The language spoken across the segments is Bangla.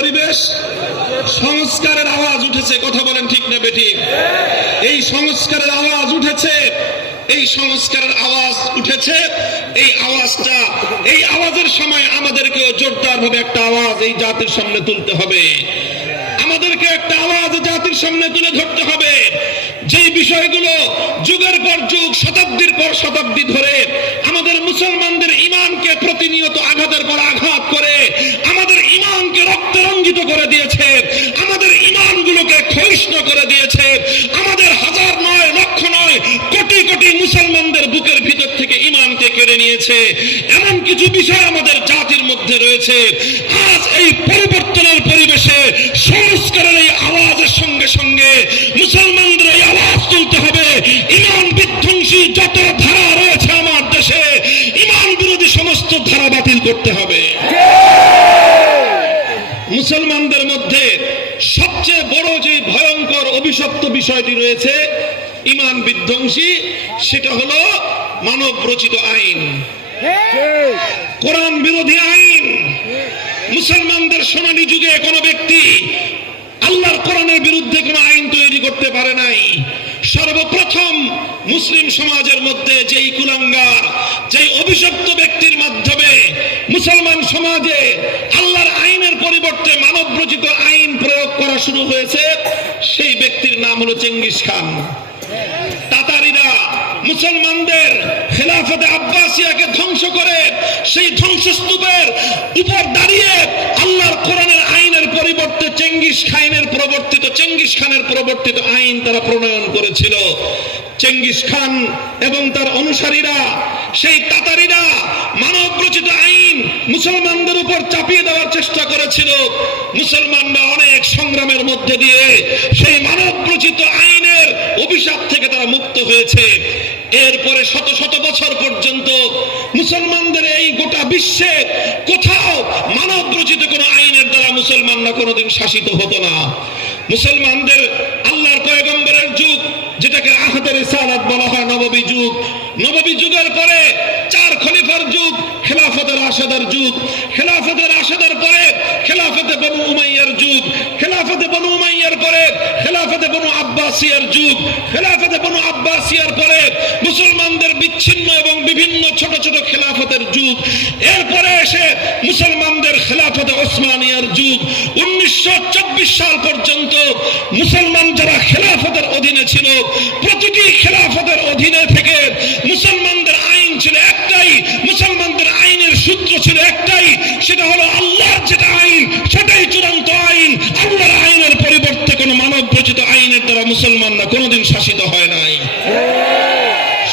পরিবেশ, সংস্কারের আওয়াজ উঠেছে, কথা বলেন ঠিক না বেঠিক এই সংস্কারের আওয়াজ উঠেছে, এই সংস্কারের আওয়াজ উঠেছে, এই আওয়াজটা, এই আওয়াজের সময় আমাদেরকেও জোরদার ভাবে একটা আওয়াজ এই জাতির সামনে তুলতে হবে। আমাদেরকে একটা আওয়াজ জাতির সামনে তুলে ধরতে হবে। যেই বিষয়গুলো যুগের পর যুগ, শতাব্দীর পর শতাব্দী ধরে আমাদের মুসলমানদের ইমানকে প্রতিনিয়ত আঘাতের পর আঘাত করে, আমাদের ইমানকে রক্তে রঞ্জিত করে দিয়েছে। আমাদের ইমানগুলোকে ক্ষয়িষ্ণ করে দিয়েছে। আমাদের হাজার নয়, লক্ষ নয়, কোটি কোটি মুসলমানদের বুকের ভিতর থেকে ইমানকে কেড়ে নিয়েছে। এমন কিছু বিষয় আমাদের জাতির মধ্যে রয়েছে। আজ এই পরিবর্তনের পরিবেশে সংস্কারের এই আওয়াজের সঙ্গে সঙ্গে মুসলমানদের এই আওয়াজ তুলতে হবে। ইমান বিধ্বংসী যত ধারা রয়েছে আমার দেশে ইমান বিরোধী সমস্ত ধারা বাতিল করতে হবে মুসলমানদের মধ্যে সবচেয়ে বড় যে ভয়ঙ্কর অভিশপ্ত বিষয়টি রয়েছে ইমান বিধ্বংসী, সেটা হলো মানব রচিত আইন। কোরআন বিরোধী আইন। মুসলমানদের সোনালী যুগে কোনো ব্যক্তি আল্লাহর কোরআনের বিরুদ্ধে কোনো আইন তৈরি করতে পারে নাই। সর্বপ্রথম মুসলিম সমাজের মধ্যে যেই কুলাঙ্গার, যেই অভিশপ্ত ব্যক্তির মাধ্যমে মুসলমান সমাজে আল্লাহর আইনের পরিবর্তে মানব রচিত আইন প্রয়োগ করা শুরু হয়েছে, সেই ব্যক্তির নাম হলো চেঙ্গিস খান। তাতারিরা মুসলমানদের খেলাফতে আব্বাসিয়াকে ধ্বংস করে সেই ধ্বংসস্তূপের উপর দাঁড়িয়ে আল্লাহর কোরআনের পরিবর্তে চেঙ্গিস খানের প্রবর্তিত, চেঙ্গিস খানের প্রবর্তিত আইন তারা প্রণয়ন করেছিল। চেঙ্গিস খান এবং তার অনুসারীরা, সেই তাতারিরা মানব রচিত আইন মুসলমানদের উপর চাপিয়ে দেওয়ার চেষ্টা করেছিল। মুসলমানরা অনেক সংগ্রামের মধ্যে দিয়ে সেই মানব রচিত আইনের অভিশাপ থেকে তারা মুক্ত হয়েছে। এরপরে শত শত বছর পর্যন্ত মুসলমানদের এই গোটা বিশ্বে কোথাও মানব রচিত কোন আইনের দ্বারা মুসলমানরা কোনোদিন শাসিত হতো না। মুসলমানদের যুগ যেটাকে আহাদের সালাত বলা হয় নববী যুগ। নববী যুগের পরে চার খলিফার যুগ খেলাফতের আসাদার যুগ। খেলাফতের আসাদার পরে খেলাফতে বনু উমাইয়ার যুগ। খেলাফতে বনু উমাইয়ার পরে খেলাফতে বনু আব্বাসিয়ার যুগ। খেলাফতে বনু আব্বাসিয়ার পরে মুসলমানদের বিচ্ছিন্ন এবং বিভিন্ন ছোট ছোট খেলাফতের যুগ। এরপরে এসে মুসলমানদের খেলাফতে ওসমানিয়ার যুগ। উনিশশো চব্বিশ সাল পর্যন্ত মুসলমান যারা খেলাফতের অধীনে ছিল প্রতিটি খেলাফতের অধীনে থেকে মুসলমানদের আইন ছিল একটাই, মুসলমানদের আইনের সূত্র ছিল একটাই, সেটা হলো আল্লাহর যেটা আইন, সেটাই চূড়ান্ত আইন। আল্লাহর আইনের পরিবর্তে কোনো মানব রচিত আইনের দ্বারা মুসলমানরা কোনোদিন শাসিত হয় নাই।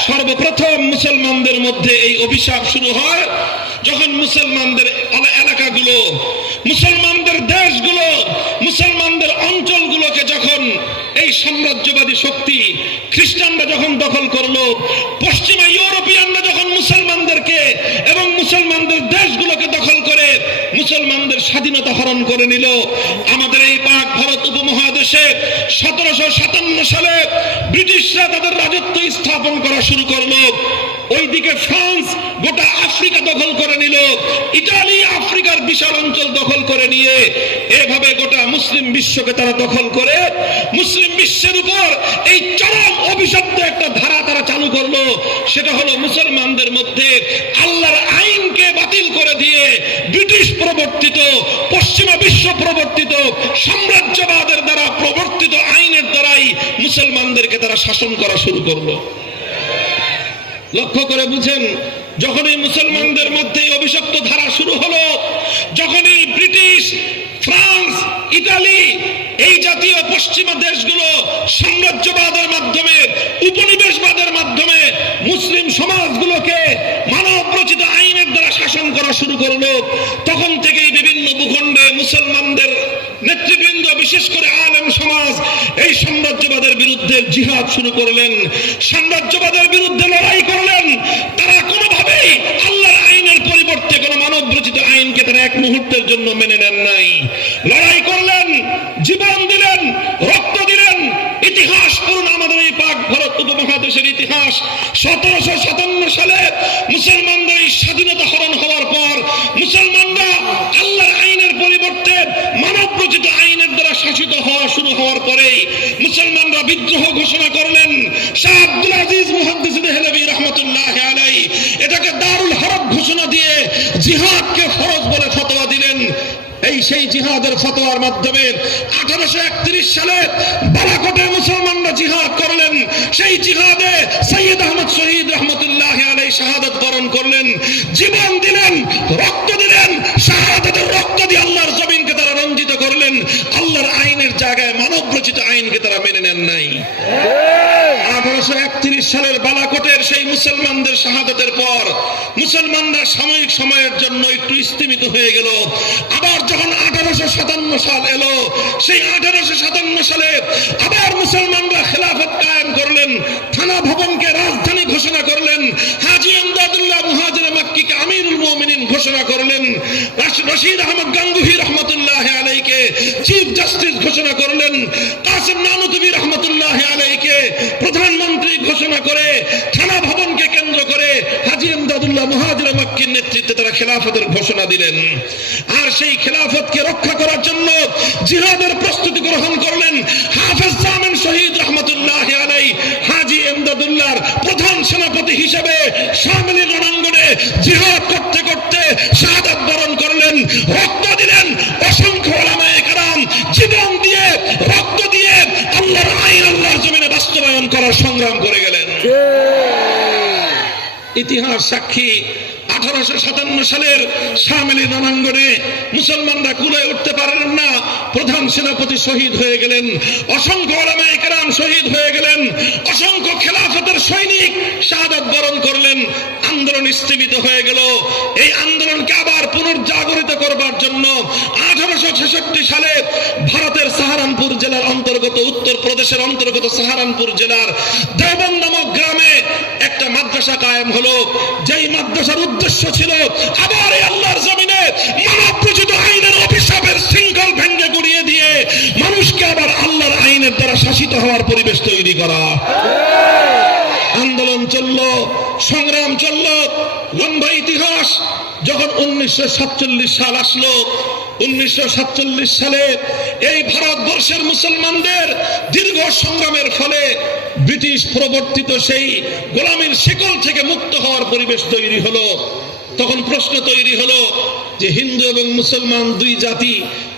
সর্বপ্রথম মুসলমানদের মধ্যে এই অভিশাপ শুরু হয়, যখন মুসলমানদের এলা- এলাকাগুলো মুসলমানদের দেশগুলো মুসলমানদের অঞ্চলগুলোকে যখন এই সাম্রাজ্যবাদী শক্তি খ্রিস্টানরা যখন দখল করল, পশ্চিমা ইউরোপিয়ানরা যখন মুসলমানদেরকে এবং মুসলমানদের দেশগুলোকে দখল করে, মুসলমানদের স্বাধীনতা হরণ করে নিল। আমাদের এই পাক ভারত উপমহাদেশে সতেরোশো সাতান্ন সালে ব্রিটিশরা তাদের রাজত্ব স্থাপন করা শুরু করল। ওইদিকে ফ্রান্স গোটা আফ্রিকা দখল করে নিল ইটালি আফ্রিকার বিশাল অঞ্চল দখল করে নিয়ে এভাবে গোটা মুসলিম বিশ্বকে তারা দখল করে, মুসলিম বিশ্বের উপর এই চরম অভিশপ্ত একটা ধারা তারা চালু করল, সেটা হলো মুসলমানদের মধ্যে আল্লাহর আইনকে বাতিল করে দিয়ে ব্রিটিশ প্রবর্তিত, পশ্চিমা বিশ্ব প্রবর্তিত, সাম্রাজ্যবাদের দ্বারা প্রবর্তিত আইনের দ্বারাই মুসলমানদেরকে তারা শাসন করা শুরু করল। লক্ষ্য করে বুঝেন, যখনই মুসলমানদের মধ্যে অভিশপ্ত ধারা শুরু হলো, যখনই ব্রিটিশ, ফ্রান্স ইটালি এই জাতীয় পশ্চিমা দেশগুলো সাম্রাজ্যবাদের মাধ্যমে, উপনিবেশবাদের মাধ্যমে মুসলিম সমাজগুলোকে মানব রচিত আইনের শাসন করা শুরু করল। তখন থেকেই বিভিন্ন ভূখণ্ডে মুসলমানদের নেতৃবৃন্দ, বিশেষ করে আলেম সমাজ, এই সাম্রাজ্যবাদের বিরুদ্ধে জিহাদ শুরু করলেন। সাম্রাজ্যবাদের বিরুদ্ধে লড়াই করলেন। তারা কোনোভাবেই আল্লাহর আইনের পরিবর্তে কোনো মানব রচিত আইনকে তারা এক মুহূর্তের জন্য মেনে নেন নাই। লড়াই করলেন, জীবন দিলেন, রক্ত দিলেন। ইতিহাস করুন আমাদের এই পাক ভারত উপমহাদেশের ইতিহাস। সতেরোশো মুসলমানরা বিদ্রোহ ঘোষণা করলেন এটাকে দারুল হরব ঘোষণা দিয়ে জিহাদকে ফরজ বলে ফতোয়া দিলেন। এই সেই জিহাদের ফতোয়ার মাধ্যমে আঠারোশো একত্রিশ সালে বালাকোটে মুসলমানরা জিহাদ করলেন। সেই জিহাদে সৈয়দ আহমদ শহীদ রহমতুল্লাহ আলাই শাহাদত বরণ করলেন। জীবন দিলেন রক্ত দিলেন শাহাদাতের রক্ত দিয়ে আল্লাহর জমিনকে তারা রঞ্জিত করলেন আল্লাহর আইনের জায়গায় মানব রচিত আইনকে তারা মেনে নেন নাই আঠারোশো একত্রিশ সালের বালাকোটের সেই মুসলমানদের শাহাদতের পর মুসলমানরা সাময়িক সময়ের জন্য একটু স্থিমিত হয়ে গেল। আবার যখন আঠারোশো সাতান্ন সাল এলো, সেই আঠারোশো সাতান্ন সালে আবার মুসলমানরা খেলাফত কায়েম করলেন, থানা ভবনকে রাজধানী ঘোষণা করলেন, হাজি আমদাদুল্লাহ মুহাজির মাক্কিকে আমিরুল মুমিনিন ঘোষণা করলেন, রাশ- রশিদ আহমদ গাঙ্গুহি রহমতুল্লাহ আলাইকে চিফ জাস্টিস ঘোষণা করলেন, কাসিম নানুতুবি রহমতুল্লাহ আলাইকে প্রধানমন্ত্রী ঘোষণা করে থানা ভবনকে কেন্দ্র করে হাজি আমদাদুল্লাহ মুহাজির মাক্কির নেতৃত্বে তারা খেলাফতের ঘোষণা দিলেন। আর সেই খেলাফতকে রক্ষা করার জন্য জিহাদের প্রস্তুতি গ্রহণ করলেন হাফেজ জামান শহীদ রহমতুল্লাহ আলাই হাজি এমদাদুল্লাহর প্রধান সেনাপতি হিসেবে সামনে রণাঙ্গনে জিহাদ করতে করতে শাহাদাত বরণ করলেন, রক্ত দিলেন। অসংখ্য ওলামায়ে কেরাম জীবন দিয়ে, রক্ত দিয়ে আল্লাহর আইন, আল্লাহর জমিনে বাস্তবায়ন করার সংগ্রাম করে গেলেন। ইতিহাস সাক্ষী আঠারোশো সাতান্ন সালের সামিলি রণাঙ্গনে মুসলমানরা কুলে উঠতে পারলেন না। প্রধান সেনাপতি শহীদ হয়ে গেলেন। অসংখ্য ওলামায়ে কেরাম শহীদ হয়ে গেলেন। অসংখ্য খেলাফতের সৈনিক শাহাদাত বরণ করলেন। আন্দোলন স্থগিত হয়ে গেল। এই আন্দোলনকে আবার পুনর্জাগরিত করবার জন্য আঠারোশো ছেষট্টি সালে ভারতের সাহারানপুর জেলার অন্তর্গত উত্তর প্রদেশের অন্তর্গত সাহারানপুর জেলার দেওবন্দ নামক গ্রামে একটা মাদ্রাসা কায়েম হলো। যেই মাদ্রাসার উদ্দেশ্য ছিল আবার এই আল্লাহর জমিনে মানব প্রচিত আইনের অভিশাপের শৃঙ্খল ভেঙ্গে গুড়িয়ে দিয়ে মানুষকে আবার আল্লাহর আইনের দ্বারা শাসিত হওয়ার পরিবেশ তৈরি করা। আন্দোলন চলল, সংগ্রাম চলল। লম্বা ইতিহাস, যখন উনিশশো সাতচল্লিশ সাল আসলো, উনিশশো সাতচল্লিশ সালে এই ভারতবর্ষের মুসলমানদের দীর্ঘ সংগ্রামের ফলে ব্রিটিশ প্রবর্তিত সেই গোলামীর শিকল থেকে মুক্ত হওয়ার পরিবেশ তৈরি হলো। তখন প্রশ্ন তৈরি হলো যে হিন্দু এবং মুসলমান দুই জাতি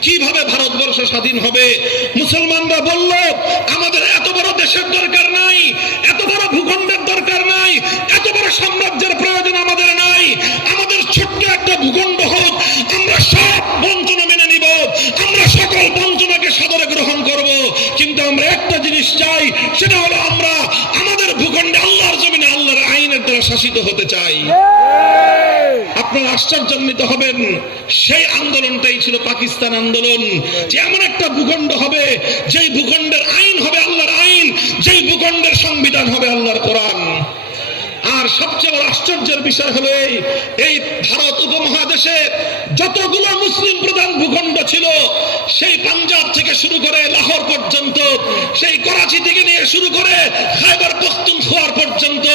কীভাবে ভারতবর্ষ স্বাধীন হবে? মুসলমানরা বলল, আমাদের এত বড় দেশের দরকার নাই, এত বড় ভূখণ্ডের দরকার নাই, এত বড় সাম্রাজ্যের প্রয়োজন আমাদের নাই। আমাদের ছোট্ট একটা ভূখণ্ড হোক, আমরা সব বঞ্চনা মেনে নিব, আমরা সকল বঞ্চনাকে সাদরে গ্রহণ করব। কিন্তু আমরা একটা জিনিস চাই, সেটা হলো আমরা আমাদের ভূখণ্ডে আল্লাহর জমিনে আল্লাহর আইনের দ্বারা শাসিত হতে চাই। আপনারা আশ্চর্যান্বিত হবেন। সেই আন্দোলনটাই ছিল পাকিস্তান আন্দোলন। যে এমন একটা ভূখণ্ড হবে, যেই ভূখণ্ডের আইন হবে আল্লাহর আইন, যেই ভূখণ্ডের সংবিধান হবে আল্লাহর কোরআন। আর সবচেয়ে বড় আশ্চর্যের বিষয় হলো এই এই ভারত উপমহাদেশে যতগুলো মুসলিম প্রধান ভূখণ্ড ছিল, সেই পাঞ্জাব থেকে শুরু করে লাহোর পর্যন্ত, সেই করাচি থেকে নিয়ে শুরু করে খাইবার পখতুনখোয়ার পর্যন্ত,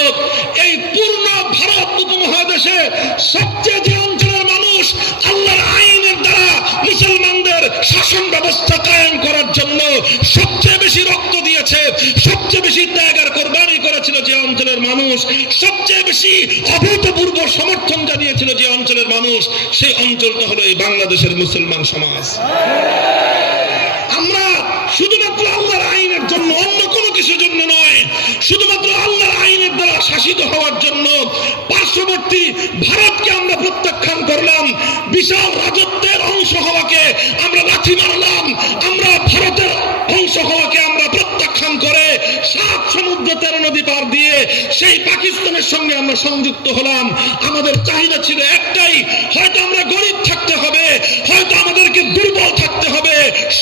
এই বেশি অভূতপূর্ব সমর্থন জানিয়েছিল যে অঞ্চলের মানুষ, সেই অঞ্চলটা হলো এই বাংলাদেশের মুসলমান সমাজ। আমরা শুধুমাত্র আল্লাহর আইনের জন্য, অন্য কোনো কিছুর জন্য নয়, শুধুমাত্র আল্লাহর আইনের দ্বারা শাসিত হওয়ার জন্য পার্শ্ববর্তী ভারতকে আমরা প্রত্যাখ্যান করলাম, বিশাল রাজত্বের অংশ হওয়াকে আমরা লাথি মারলাম নদী পার দিয়ে সেই পাকিস্তানের সঙ্গে আমরা সংযুক্ত হলাম। আমাদের চাহিদা ছিল একটাই, হয়তো আমরা গরিব থাকতে হবে, হয়তো আমাদেরকে দুর্বল থাকতে হবে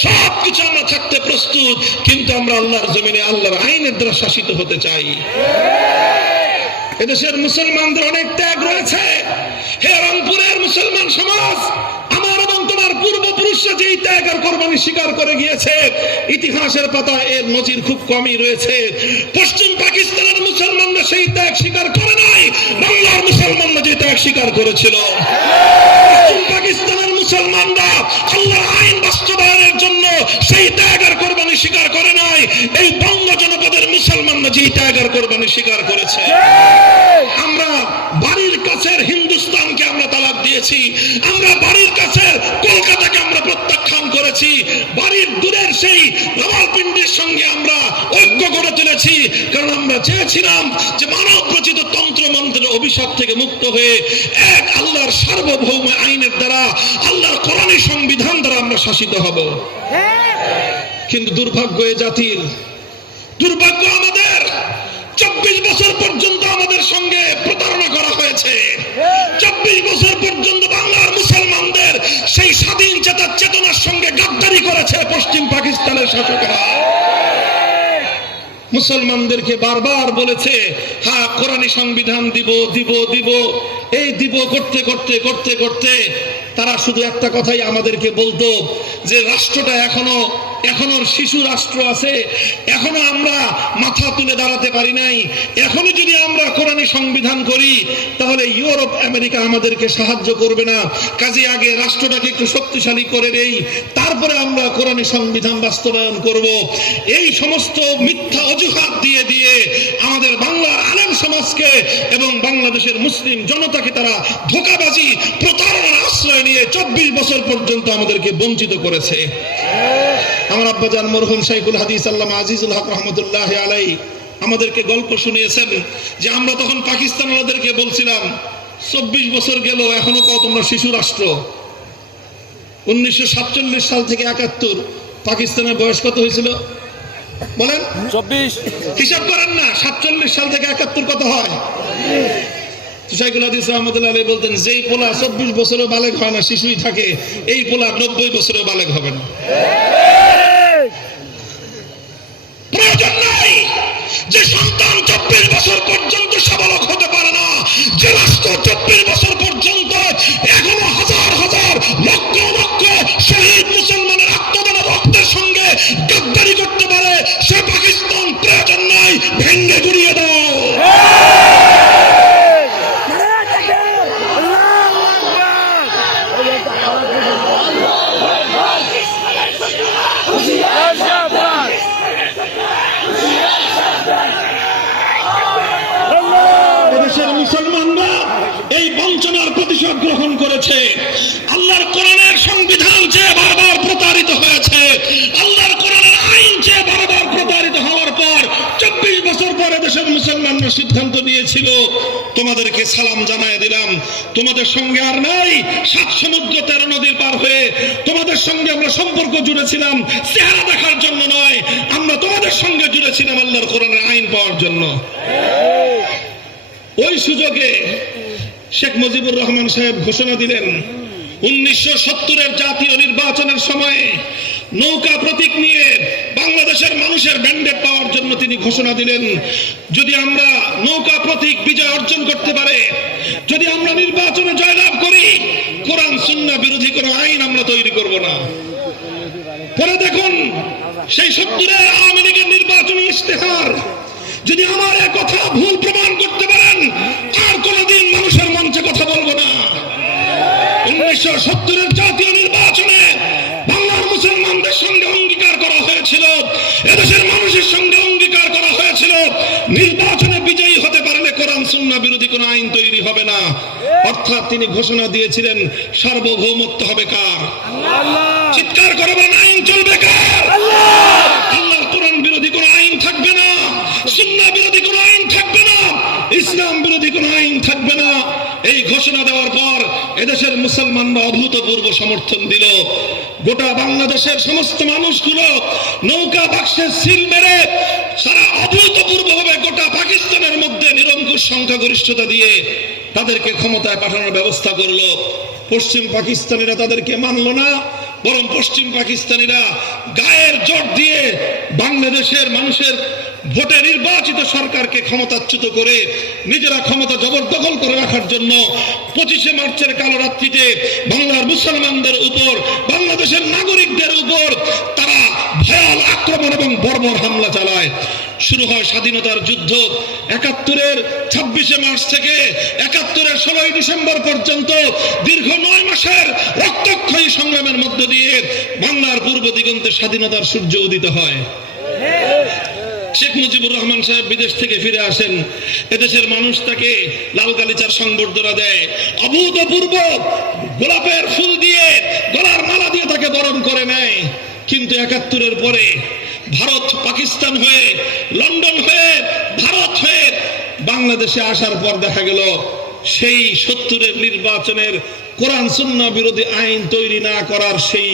সব কিছু আমরা থাকতে প্রস্তুত, কিন্তু আমরা আল্লাহর জমিনে আল্লাহর আইনের দ্বারা শাসিত হতে চাই। এদেশের মুসলমানদের অনেক ত্যাগ রয়েছে। হে রংপুরের মুসলমান সমাজ বিশ্ব যেই ত্যাগ আর কোরবানি স্বীকার করে গিয়েছে। ইতিহাসের পাতা এর নজির খুব কমই রয়েছে। পশ্চিম পাকিস্তানের মুসলমানরা সেই ত্যাগ স্বীকার করে নাই। বাংলার মুসলমানরা যে ত্যাগ স্বীকার করেছিল। পশ্চিম পাকিস্তানের মুসলমানরা আল্লাহর আইন বাস্তবায়নের জন্য সেই ত্যাগ আর কোরবানি স্বীকার করে নাই। এই বঙ্গ জনপদের মুসলমানরা যেই ত্যাগ আর কোরবানি স্বীকার করেছে। সেই রামালপিন্ডির সঙ্গে আমরা ঐক্য গড়ে তুলেছি। কারণ আমরা চেয়েছিলাম যে মানব রচিত তন্ত্র মন্ত্রের অভিশাপ থেকে মুক্ত হয়ে এক আল্লাহর সার্বভৌম আইনের দ্বারা, আল্লাহর কোরআনী সংবিধান দ্বারা আমরা শাসিত হব। কিন্তু দুর্ভাগ্য এ জাতির, দুর্ভাগ্য আমাদের। চব্বিশ বছর পর্যন্ত আমাদের সঙ্গে প্রতারণা করা হয়েছে। চব্বিশ বছর পর্যন্ত পাকিস্তানের শাসকেরা মুসলমানদেরকে বারবার বলেছে, হা, কোরআনী সংবিধান দিব দিব দিব। এই দিব করতে করতে করতে করতে তারা শুধু একটা কথাই আমাদেরকে বলতো যে রাষ্ট্রটা এখনও এখনও শিশু রাষ্ট্র আছে, এখনও আমরা মাথা তুলে দাঁড়াতে পারি নাই, এখনও যদি আমরা কোরআনী সংবিধান করি, তাহলে ইউরোপ, আমেরিকা আমাদেরকে সাহায্য করবে না। কাজে আগে রাষ্ট্রটাকে একটু শক্তিশালী করে দেই তারপরে আমরা কোরআনী সংবিধান বাস্তবায়ন করব। এই সমস্ত মিথ্যা অজুহাত দিয়ে দিয়ে আমাদের বাংলার আলেম সমাজকে এবং বাংলাদেশের মুসলিম জনতাকে তারা ধোকাবাজি নিয়ে চব্বিশ বছর পর্যন্ত আমাদেরকে বঞ্চিত করেছে। আমার আব্বাজান মরহুম শাইকুল হাদিস আল্লাহ আজিজুল হক রহমতুল্লাহ আলাই আমাদেরকে গল্প শুনিয়েছেন যে আমরা তখন পাকিস্তান ওনাদেরকে বলছিলাম চব্বিশ বছর গেল এখনও কত তোমরা শিশু রাষ্ট্র? উনিশশো সাতচল্লিশ সাল থেকে একাত্তর পাকিস্তানের বয়স কত হয়েছিল? বলেন। চব্বিশ। হিসাব করেন না সাতচল্লিশ সাল থেকে একাত্তর কত হয়? বলতেন, যেই চব্বিশ বছরও বালেক হয় না, শিশুই থাকে। এই পোলা নব্বই বছরও বালেক হবে না। নিয়েছিল তোমাদেরকে সালাম জানায় দিলাম। তোমাদের সঙ্গে আর নাই, সাত সমুদ্র তেরো নদীর পার হয়ে তোমাদের সঙ্গে আমরা সম্পর্ক জুড়েছিলাম, চেহারা দেখার জন্য নয়, আমরা তোমাদের সঙ্গে জুড়েছিলাম আল্লাহর কোরআনের আইন পাওয়ার জন্য। ওই সুযোগে শেখ মুজিবুর রহমান সাহেব ঘোষণা দিলেন, উনিশশো সত্তরের জাতীয় নির্বাচনের সময়ে নৌকা প্রতীক নিয়ে বাংলাদেশের মানুষের ব্যান্ডেড পাওয়ার জন্য তিনি ঘোষণা দিলেন, যদি আমরা নৌকা প্রতীক বিজয় অর্জন করতে পারে, যদি আমরা নির্বাচনে জয়লাভ করি, কোরআন সুন্না বিরোধী কোনো আইন আমরা তৈরি করব না। পরে দেখুন, সেই সত্তরের আওয়ামী লীগের নির্বাচনী ইশতেহার, যদি আমার কথা ভুল প্রমাণ করতে পারেন, আর কোনদিন মানুষের মঞ্চে কথা বলব না। উনিশশো সত্তরের জাতীয় হয়েছিল এদেশের মানুষের সঙ্গে অঙ্গীকার করা হয়েছিল নির্বাচনে বিজয়ী হতে পারলে কোরআন সুন্না বিরোধী কোনো আইন তৈরি হবে না। অর্থাৎ তিনি ঘোষণা দিয়েছিলেন সার্বভৌমত্ব হবে কার? চিৎকার করে বলেন আইন চলবে কার? আল্লাহর কোরআন বিরোধী কোনো আইন থাকবে না সুন্নাহ বিরোধী কোনো আইন থাকবে না ইসলাম বিরোধী কোনো আইন থাকবে না। এই ঘোষণা দেওয়ার পর এদেশের মুসলমানরা অভূতপূর্ব সমর্থন দিল। গোটা বাংলাদেশের সমস্ত মানুষগুলো নৌকা বাক্সের সিল মেরে সারা অভূতপূর্ব ভাবে গোটা পাকিস্তানের মধ্যে নিরঙ্কুশ সংখ্যাগরিষ্ঠতা দিয়ে তাদেরকে ক্ষমতায় পাঠানোর ব্যবস্থা করল। পশ্চিম পাকিস্তানিরা তাদেরকে মানলো না, বরং পশ্চিম পাকিস্তানিরা গায়ের জোর দিয়ে বাংলাদেশের মানুষের ভোটে নির্বাচিত সরকারকে ক্ষমতাচ্যুত করে নিজেরা ক্ষমতা জবরদখল করে রাখার জন্য পঁচিশে মার্চের কালো রাত্রিতে বাংলার মুসলমানদের উপর বাংলাদেশের নাগরিকদের উপর তারা ভয়াল আক্রমণ এবং বর্বর হামলা চালায়। শুরু হয় স্বাধীনতার যুদ্ধ। একাত্তরের ছাব্বিশে মার্চ থেকে একাত্তরের ষোলোই ডিসেম্বর পর্যন্ত দীর্ঘ নয় মাসের রক্তক্ষয়ী সংগ্রামের মধ্য দিয়ে বাংলার পূর্ব দিগন্তে স্বাধীনতার সূর্য উদিত হয়। শেখ মুজিবুর রহমান সাহেব বিদেশ থেকে ফিরে আসেন। এদেশের মানুষ তাকে লাল গালিচার সংবর্ধনা দেয়। অভূতপূর্ব গোলাপের ফুল দিয়ে গলার তাকে বরণ করে নেয়। কিন্তু একাত্তরের পরে ভারত পাকিস্তান হয়ে, লন্ডন হয়ে, ভারত হয়ে বাংলাদেশে আসার পর দেখা গেল সেই সত্তরের নির্বাচনের কোরআন সুন্না বিরোধী আইন তৈরি না করার সেই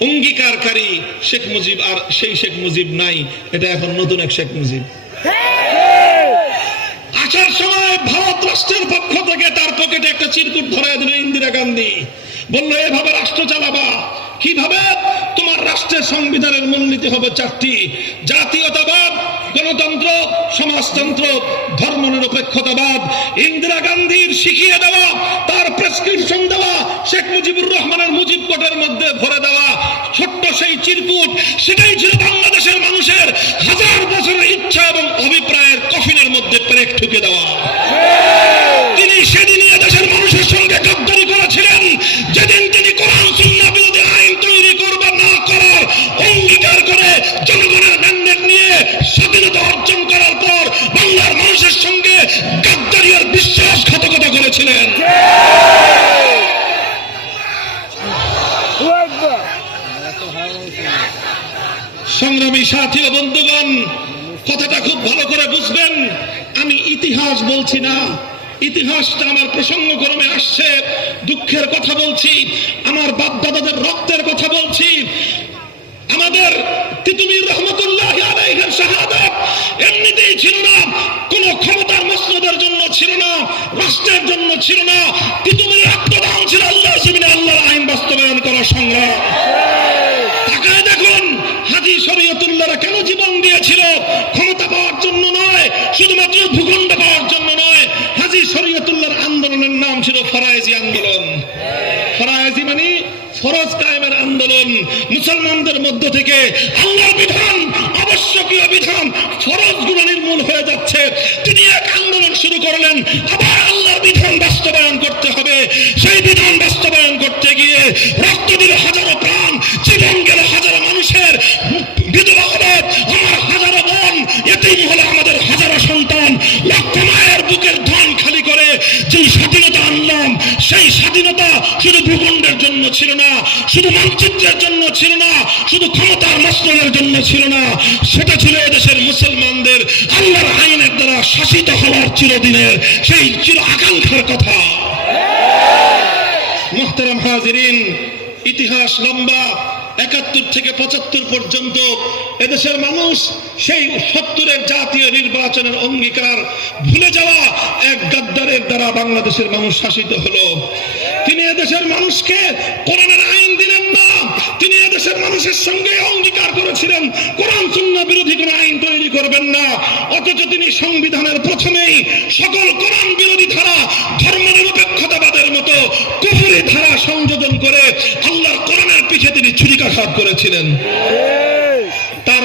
অঙ্গীকারকারী শেখ মুজিব আর সেই শেখ মুজিব নাই। এটা এখন নতুন এক শেখ মুজিব। আসার সময় ভারত রাষ্ট্রের পক্ষ থেকে তার পকেটে একটা চিরকুট ধরে দিল ইন্দিরা গান্ধী। বলল, এভাবে রাষ্ট্র চালাবা। কীভাবে তোমার রাষ্ট্রের সংবিধানের মূলনীতি হবে চারটি? জাতীয়তাবাদ, গণতন্ত্র, সমাজতন্ত্র ধর্ম নিরপেক্ষতাবাদ ইন্দিরা গান্ধীর শিখিয়ে দেওয়া, তার প্রেসক্রিপশন দেওয়া, শেখ মুজিবুর রহমানের মুজিব কোটের মধ্যে ভরে দেওয়া। ছোট্ট সেই চিরকুট, সেটাই ছিল বাংলাদেশের মানুষের সাথী বন্ধুগণ, কথাটা খুব ভালো করে বুঝবেন। আমি ইতিহাস বলছি না, ইতিহাসটা আমার প্রসঙ্গক্রমে আসছে, দুঃখের কথা বলছি, আমার বাপ দাদাদের রক্তের কথা বলছি। আমাদের তিতুমির রহমতুল্লাহ আলাইহির শাহাদাত এমনিতেই ছিল না, কোন ক্ষমতার মসনদের জন্য ছিল না, রাষ্ট্রের জন্য ছিল না, তিতুমির আত্মদান ছিল আল্লাহ আল্লাহর আইন বাস্তবায়ন করার সংগ্রাম তাকায় দেখুন হাজি শরীয়তুল্লাহরা কেন জীবন দিয়েছিল ক্ষমতা পাওয়ার জন্য নয় শুধুমাত্র ভূখণ্ড পাওয়ার জন্য নয়, হাজি শরীয়তুল্লাহর আন্দোলনের নাম ছিল ফরায়েজি আন্দোলন। ফরায়েজি মানে ফরজ কায়েমের আন্দোলন। মুসলমানদের মধ্য থেকে আল্লাহর বিধান, আবশ্যকীয় বিধান ফরজগুলো নির্মূল হয়ে যাচ্ছে। তিনি এক আন্দোলন শুরু করলেন, আবার আল্লাহর বিধান বাস্তবায়ন করতে হবে। সেই বিধান বাস্তবায়ন করতে গিয়ে রক্ত দিল হাজারো প্রাণ, জীবন গেল বুকের ধন খালি করে, যেই স্বাধীনতা আনলাম, সেই স্বাধীনতা শুধু ভূখণ্ডের জন্য ছিল না, শুধু মানচিত্রের জন্য ছিল না, শুধু ক্ষমতার মসনদের জন্য ছিল না, সেটা ছিল এদেশের মুসলমানদের আল্লাহর আইনের দ্বারা শাসিত হওয়ার চিরদিনের সেই চির আকাঙ্ক্ষার কথা। মোহতারাম হাজিরিন, ইতিহাস লম্বা একাত্তর থেকে পঁচাত্তর পর্যন্ত এদেশের মানুষ সেই সত্তরের জাতীয় নির্বাচনের অঙ্গীকার ভুলে যাওয়া এক গাদ্দারের দ্বারা বাংলাদেশের মানুষ শাসিত হলো। তিনি এদেশের মানুষকে কোরআনের আইন দিলেন না তিনি এদেশের মানুষের সঙ্গে অঙ্গীকার করেছিলেন। কোরআন সুন্না বিরোধী কোন আইন তৈরি করবেন না। অথচ তিনি সংবিধানের প্রথমেই সকল কোরআন বিরোধী ধারা ধর্ম নিরপেক্ষতাবাদের মতো কুফুরি ধারা সংযোজন করে আল্লাহর কোরআনের পিছে তিনি ছুরিকাঘাত করেছিলেন।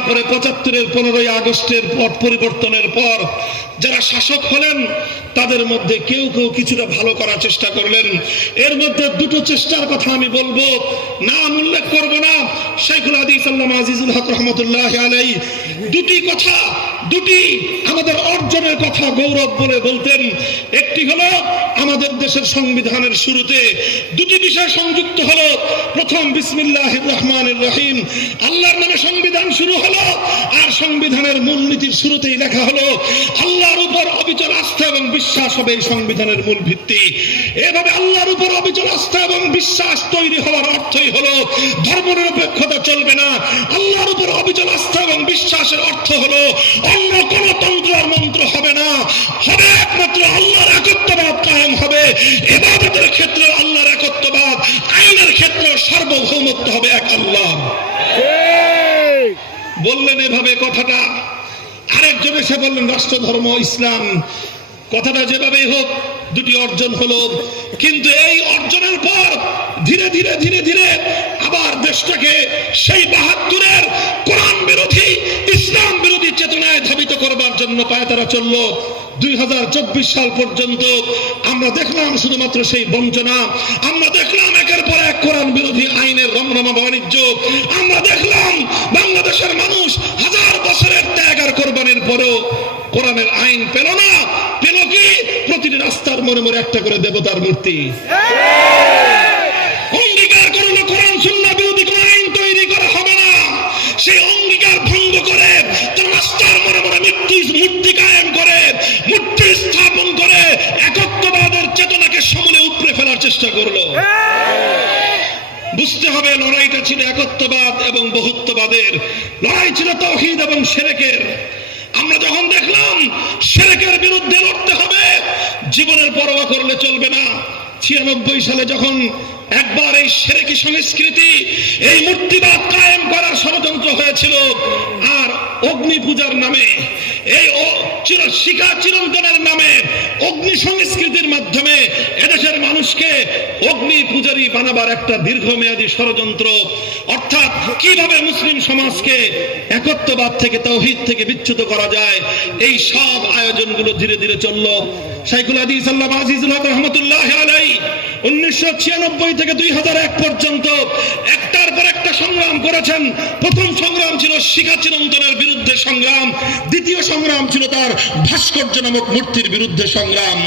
তারপরে পঁচাত্তরের পনেরোই আগস্টের পট পরিবর্তনের পর যারা শাসক হলেন, তাদের মধ্যে কেউ কেউ কিছুটা ভালো করার চেষ্টা করলেন। এর মধ্যে দুটো চেষ্টার কথা আমি বলব। নাম উল্লেখ করব না। শেখুল হাদিস আল্লাহ আজিজুল হক রহমতুল্লাহ আলাই দুটি কথা, দুটি আমাদের অর্জনের কথা গৌরব বলে বলতেন। একটি হলো, আমাদের দেশের সংবিধানের শুরুতে দুটি বিষয় সংযুক্ত হলো। প্রথম বিসমিল্লাহ রহমান রহিম। আল্লাহর নামে সংবিধান শুরু হলো। আর সংবিধানের মূলনীতির শুরুতেই লেখা হলো, আল্লাহর উপর অবিচল আস্থা এবং বিশ্বাস হবে এই সংবিধানের মূল ভিত্তি। এভাবে আল্লাহর উপর অবিচল আস্থা এবং বিশ্বাস তৈরি হওয়ার অর্থই হলো, ধর্মনিরপেক্ষতা চলবে না। আল্লাহর উপর অবিচল আস্থা এবং বিশ্বাসের অর্থ হলো, অন্য কোন তন্ত্র মন্ত্র হবে না। হবে একমাত্র আল্লাহর একত্ববাদ কায়েম বললেন এভাবে কথাটা। আরেকজন এসে বললেন রাষ্ট্র ধর্ম ইসলাম কথাটা যেভাবেই হোক, দুটি অর্জন হলো। কিন্তু এই অর্জনের পর ধীরে ধীরে ধীরে ধীরে আবার দেশটাকে সেই বাহাত্তরের কোরআন বিরোধী, ইসলাম বিরোধী চেতনায় ধাবিত করবার জন্য পায়ে তারা চলল। দুই সাল পর্যন্ত আমরা দেখলাম শুধুমাত্র সেই বঞ্চনা, আমরা দেখলাম একের পর এক কোরআন বিরোধী আইনের রমরমা বাণিজ্য, আমরা দেখলাম বাংলাদেশের মানুষ হাজার বছরের ত্যাগ আর কোরবানির পরেও কোরআনের আইন পেল না প্রতিটি রাস্তার মনে মনে একটা করে দেবতার মূর্তি। অঙ্গীকার করল কোরআন বিরোধী কোন আইন তৈরি করা হবে না। সেই অঙ্গীকার ভঙ্গ করে রাস্তার মনে মনে মূর্তি মূর্তি কায়েম করে মূর্তি স্থাপন করে একত্ববাদের চেতনাকে সমূলে উপড়ে ফেলার চেষ্টা করল। বুঝতে হবে লড়াইটা ছিল একত্ববাদ এবং বহুত্ববাদের। লড়াই ছিল তৌহিদ এবং সেরেকের। আমরা যখন দেখলাম সেরেকের বিরুদ্ধে জীবনের পরোয়া করলে চলবে না। ছিয়ানব্বই সালে যখন একবার এই সেরেকি সংস্কৃতি, এই মূর্তিবাদ কায়েম করার ষড়যন্ত্র হয়েছিল, আর অগ্নি পূজার নামে এই শিখা চিরন্তনের নামে অগ্নি সংস্কৃতির মাধ্যমে এদেশের মানুষকে অগ্নি পূজারী বানাবার একটা দীর্ঘমেয়াদী ষড়যন্ত্র। অর্থাৎ কীভাবে মুসলিম সমাজকে একত্ববাদ থেকে, তৌহিদ থেকে বিচ্যুত করা যায়, এই সব আয়োজনগুলো ধীরে ধীরে চলল। শাইখুল হাদিস আল্লাহ আজিজুল হক রহমতুল্লাহ আলাই উনিশশো ছিয়ানব্বই থেকে দুই হাজার এক পর্যন্ত একটার পর একটা সংগ্রাম করেছেন। প্রথম সংগ্রাম ছিল শিখা চিরন্তনের বিরুদ্ধে সংগ্রাম, দ্বিতীয় সংগ্রাম ছিল তার ভাস্কর্য নামক মূর্তির বিরুদ্ধে সংগ্রাম।